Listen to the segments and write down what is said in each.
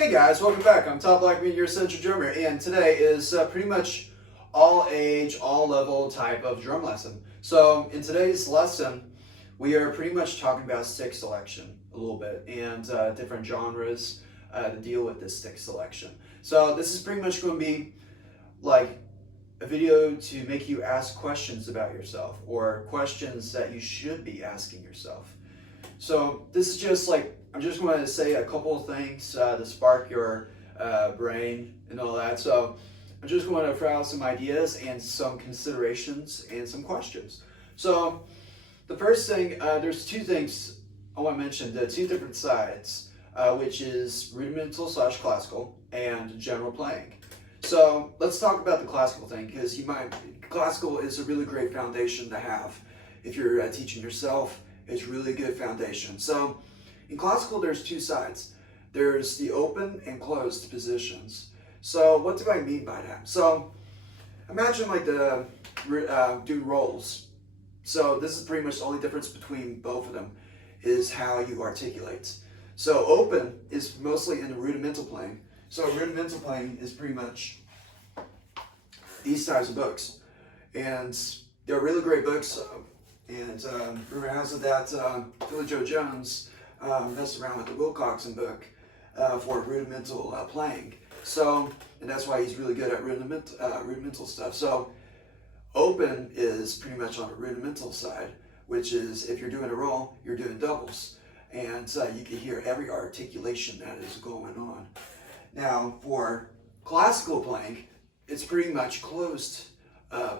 Hey guys, welcome back. I'm Top Black Media, your essential drummer, and today is pretty much all age, all level type of drum lesson. So in today's lesson, we are pretty much talking about stick selection a little bit and different genres to deal with this stick selection. So this is pretty much going to be like a video to make you ask questions about yourself or questions that you should be asking yourself. So this is just like, I'm just going to say a couple of things to spark your brain and all that. So I'm just going to throw out some ideas and some considerations and some questions. So the first thing, there's two things I want to mention, the two different sides, which is rudimental / classical and general playing. So let's talk about the classical thing, because classical is a really great foundation to have if you're teaching yourself. It's really good foundation. So in classical, there's two sides. There's the open and closed positions. So what do I mean by that? So imagine like the do rolls. So this is pretty much the only difference between both of them is how you articulate. So open is mostly in the rudimental playing. So rudimental playing is pretty much these types of books. And they're really great books. And rumor has it that Billy Joe Jones messed around with the Wilcoxon book for rudimental playing. So, and that's why he's really good at rudimental stuff. So open is pretty much on the rudimental side, which is if you're doing a roll, you're doing doubles. And you can hear every articulation that is going on. Now for classical playing, it's pretty much closed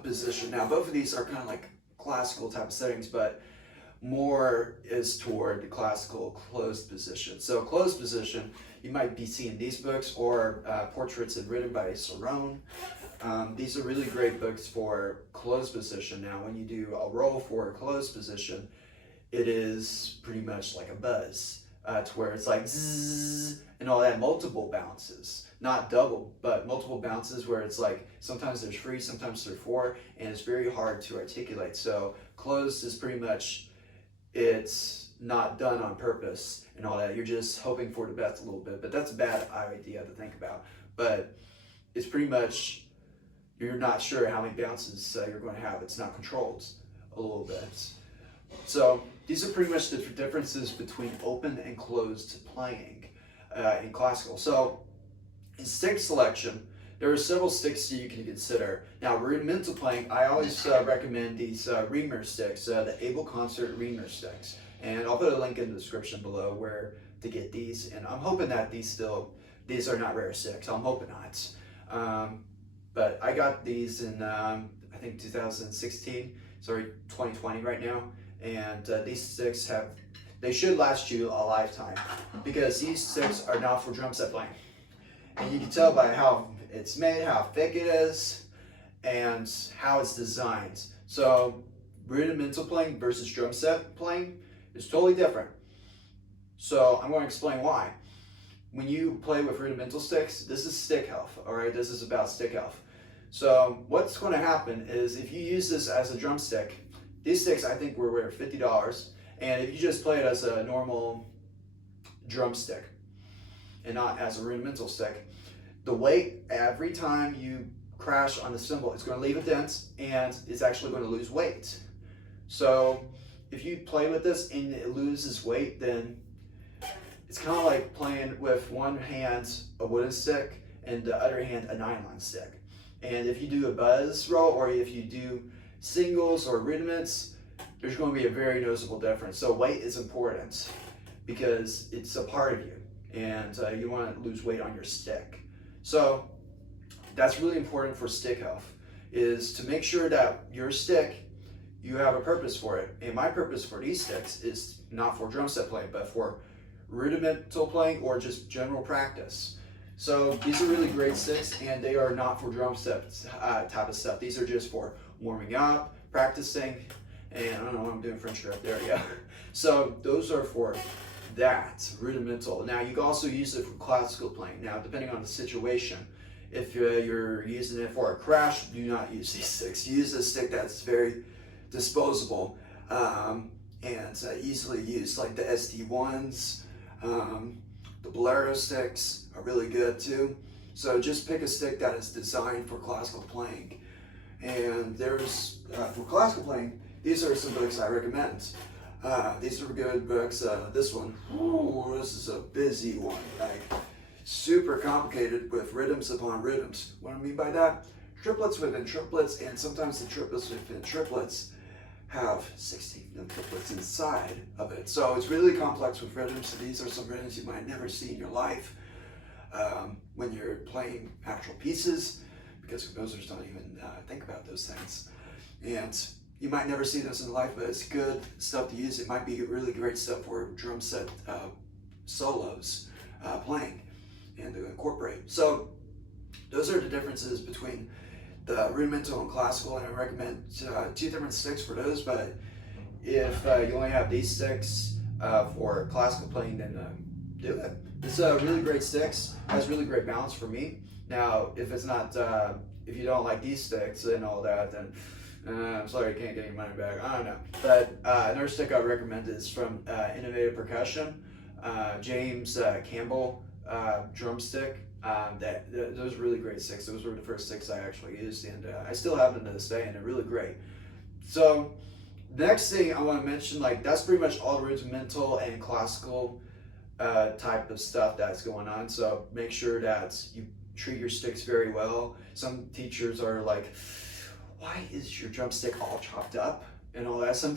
position. Now both of these are kind of like classical type of settings, but more is toward the classical closed position. So closed position, you might be seeing these books or Portraits in Rhythm by Cerrone. These are really great books for closed position. Now when you do a roll for a closed position, it is pretty much like a buzz to where it's like zzz and all that, multiple bounces. Not double, but multiple bounces where it's like sometimes there's 3, sometimes there's 4, and it's very hard to articulate. So closed is pretty much, it's not done on purpose and all that. You're just hoping for the best a little bit, but that's a bad idea to think about. But it's pretty much, you're not sure how many bounces you're going to have. It's not controlled a little bit. So these are pretty much the differences between open and closed playing in classical. So in stick selection, there are several sticks you can consider. Now, rudimental playing, I always recommend these REMO sticks, the Able Concert REMO sticks. And I'll put a link in the description below where to get these. And I'm hoping that these are not rare sticks. I'm hoping not. But I got these in, I think 2016, sorry, 2020 right now. And these sticks they should last you a lifetime, because these sticks are not for drum set playing. And you can tell by how it's made, how thick it is, and how it's designed. So rudimental playing versus drum set playing is totally different. So I'm going to explain why. When you play with rudimental sticks, this is stick health, all right? This is about stick health. So what's going to happen is if you use this as a drumstick, these sticks I think were worth $50, and if you just play it as a normal drumstick and not as a rudimental stick, the weight, every time you crash on the cymbal, it's going to leave a dent and it's actually going to lose weight. So if you play with this and it loses weight, then it's kind of like playing with one hand a wooden stick and the other hand a nylon stick. And if you do a buzz roll or if you do singles or rudiments, there's going to be a very noticeable difference. So weight is important because it's a part of you, and you want to lose weight on your stick. So that's really important for stick health, is to make sure that your stick, you have a purpose for it. And my purpose for these sticks is not for drum set playing, but for rudimental playing or just general practice. So these are really great sticks, and they are not for drum set type of stuff. These are just for warming up, practicing, and I don't know what I'm doing French grip, there you go. So those are for that, rudimental. Now you can also use it for classical playing. Now depending on the situation, if you're using it for a crash, do not use these sticks. Use a stick that's very disposable and easily used, like the SD1s, The bolero sticks are really good too. So just pick a stick that is designed for classical playing. And there's, for classical playing, these are some books I recommend. These are good books. This one, ooh, this is a busy one. Like, super complicated with rhythms upon rhythms. What I mean by that? Triplets within triplets, and sometimes the triplets within triplets have 16 triplets inside of it. So it's really complex with rhythms. So these are some rhythms you might never see in your life when you're playing actual pieces, because composers don't even think about those things. And you might never see this in life, but it's good stuff to use. It might be really great stuff for drum set solos playing and to incorporate. So those are the differences between the rudimental and classical, and I recommend 2 different sticks for those. But if you only have these sticks for classical playing, then do it. It's really great sticks, has really great balance for me. Now, if it's not, if you don't like these sticks and all that, then I'm sorry, you can't get your money back. I don't know. But another stick I recommend is from Innovative Percussion, James Campbell drumstick. Those are really great sticks. Those were the first sticks I actually used, and I still have them to this day, and they're really great. So next thing I want to mention, like, that's pretty much all rudimental and classical type of stuff that's going on. So make sure that you treat your sticks very well. Some teachers are like, why is your drumstick all chopped up and all that? Some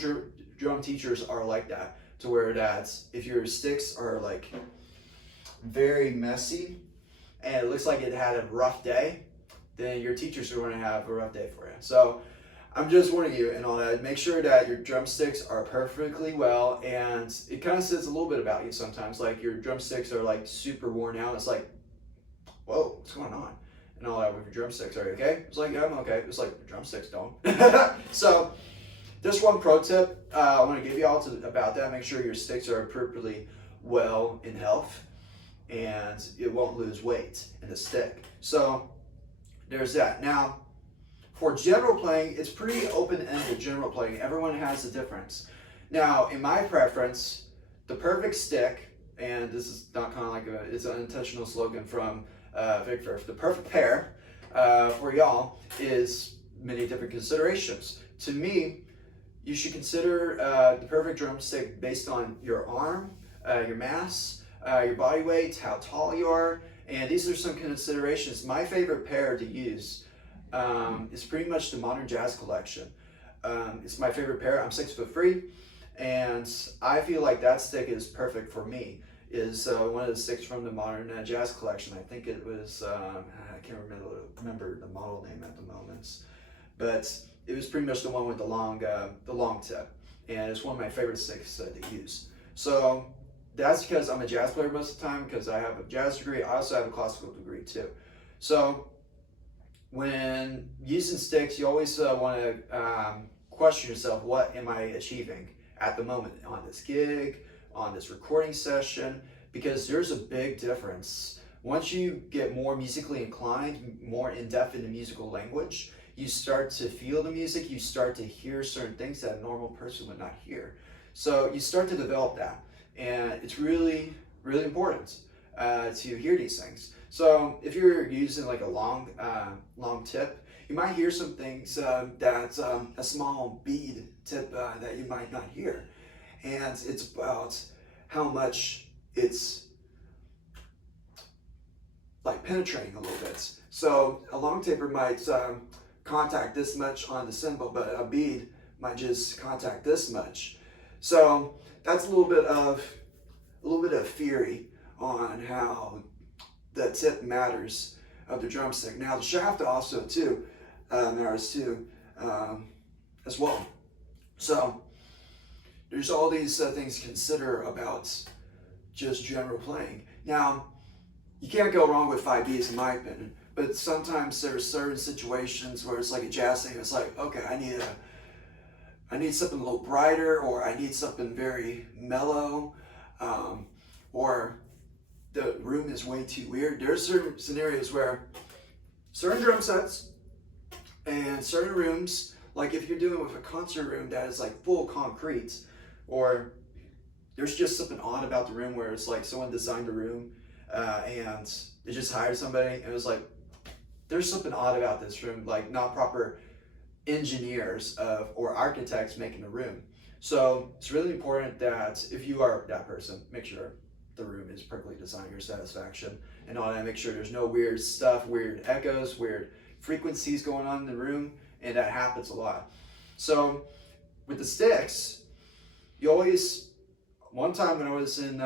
drum teachers are like that, to where that if your sticks are like very messy and it looks like it had a rough day, then your teachers are going to have a rough day for you. So I'm just warning you and all that. Make sure that your drumsticks are perfectly well, and it kind of says a little bit about you sometimes. Like, your drumsticks are like super worn out. It's like, whoa, what's going on? And all that with your drumsticks. Are you okay? It's like, yeah, I'm okay. It's like, your drumsticks don't. So this one pro tip I want to give you all about that. Make sure your sticks are appropriately well in health, and it won't lose weight in the stick. So there's that. Now, for general playing, it's pretty open-ended general playing. Everyone has a difference. Now, in my preference, the perfect stick, and this is not kind of like it's an intentional slogan from Victor, the perfect pair for y'all is many different considerations. To me, you should consider the perfect drumstick based on your arm, your mass, your body weight, how tall you are, and these are some considerations. My favorite pair to use is pretty much the Modern Jazz Collection. It's my favorite pair. I'm 6'3", and I feel like that stick is perfect for me. Is one of the sticks from the Modern Jazz Collection. I think it was, I can't remember the model name at the moment, but it was pretty much the one with the long tip, and it's one of my favorite sticks to use. So that's because I'm a jazz player most of the time, because I have a jazz degree. I also have a classical degree too. So when using sticks, you always want to question yourself, what am I achieving at the moment on this gig, on this recording session? Because there's a big difference. Once you get more musically inclined, more in-depth in the musical language, you start to feel the music, you start to hear certain things that a normal person would not hear. So you start to develop that, and it's really, really important to hear these things. So if you're using like a long tip, you might hear some things that's a small bead tip that you might not hear. And it's about how much it's like penetrating a little bit. So a long taper might contact this much on the cymbal, but a bead might just contact this much. So that's a little bit of theory on how the tip matters of the drumstick. Now the shaft also too matters too as well. So there's all these things to consider about just general playing. Now, you can't go wrong with 5Bs in my opinion, but sometimes there's certain situations where it's like a jazz thing. It's like, okay, I need something a little brighter, or I need something very mellow, or the room is way too weird. There's certain scenarios where certain drum sets and certain rooms, like if you're doing with a concert room that is like full concrete, or there's just something odd about the room where it's like someone designed a room and they just hired somebody, and it was like, there's something odd about this room, like not proper engineers or architects making the room. So it's really important that if you are that person, make sure the room is perfectly designed to your satisfaction and all that. Make sure there's no weird stuff, weird echoes, weird frequencies going on in the room, and that happens a lot. So with the sticks, you always, one time when I was in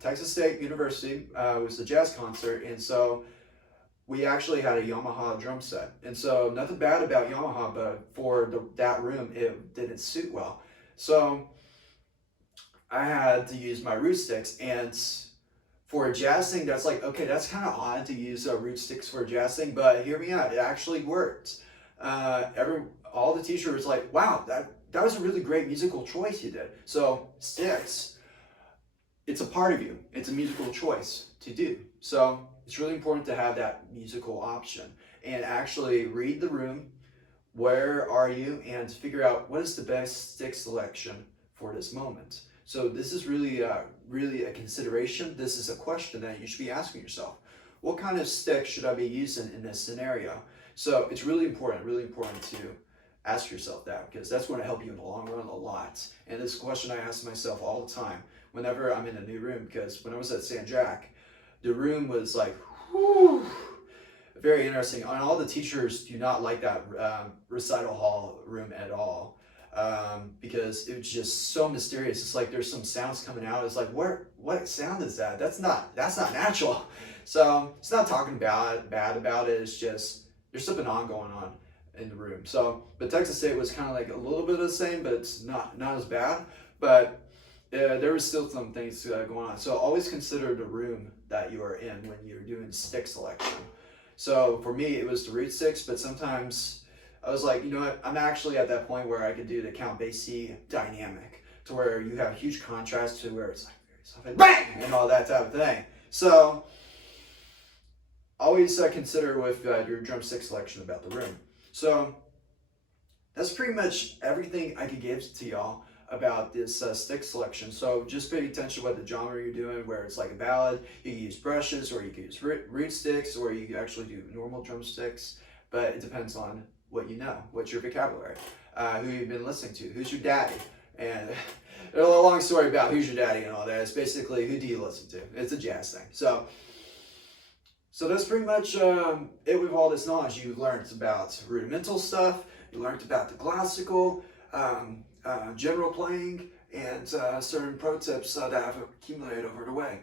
Texas State University, it was a jazz concert, and so we actually had a Yamaha drum set. And so nothing bad about Yamaha, but for that room, it didn't suit well. So I had to use my root sticks, and for a jazz thing, that's like, okay, that's kind of odd to use root sticks for a jazz thing, but hear me out, it actually worked. All the teacher was like, wow, that was a really great musical choice you did. So sticks, it's a part of you. It's a musical choice to do. So it's really important to have that musical option and actually read the room. Where are you? And figure out what is the best stick selection for this moment. So this is really a consideration. This is a question that you should be asking yourself. What kind of stick should I be using in this scenario? So it's really important to ask yourself that, because that's going to help you in the long run a lot. And this question I ask myself all the time whenever I'm in a new room, because when I was at San Jack, the room was like, whew, very interesting. And all the teachers do not like that recital hall room at all, because it was just so mysterious. It's like there's some sounds coming out. It's like, what sound is that? That's not natural. So it's not talking bad about it. It's just there's something going on in the room. So, but Texas State was kind of like a little bit of the same, but it's not as bad. But there was still some things going on. So always consider the room that you are in when you're doing stick selection. So for me, it was the root sticks, but sometimes I was like, you know what, I'm actually at that point where I could do the Count Basie dynamic, to where you have huge contrast to where it's like very soft and bang and all that type of thing. So always consider with your drumstick selection about the room. So that's pretty much everything I could give to y'all about this stick selection. So just pay attention to what the genre you're doing, where it's like a ballad, you can use brushes, or you can use root sticks, or you can actually do normal drumsticks, but it depends on what you know, what's your vocabulary, who you've been listening to, who's your daddy, and there's a long story about who's your daddy and all that. It's basically, who do you listen to? It's a jazz thing. So that's pretty much it with all this knowledge. You learned about rudimental stuff, you learned about the classical, general playing, and certain pro tips that I've accumulated over the way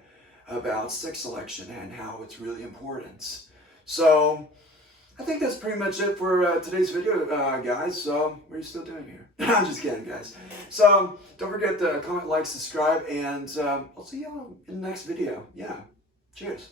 about stick selection and how it's really important. So I think that's pretty much it for today's video, guys. So what are you still doing here? I'm just kidding, guys. So don't forget to comment, like, subscribe, and I'll see y'all in the next video. Yeah, cheers.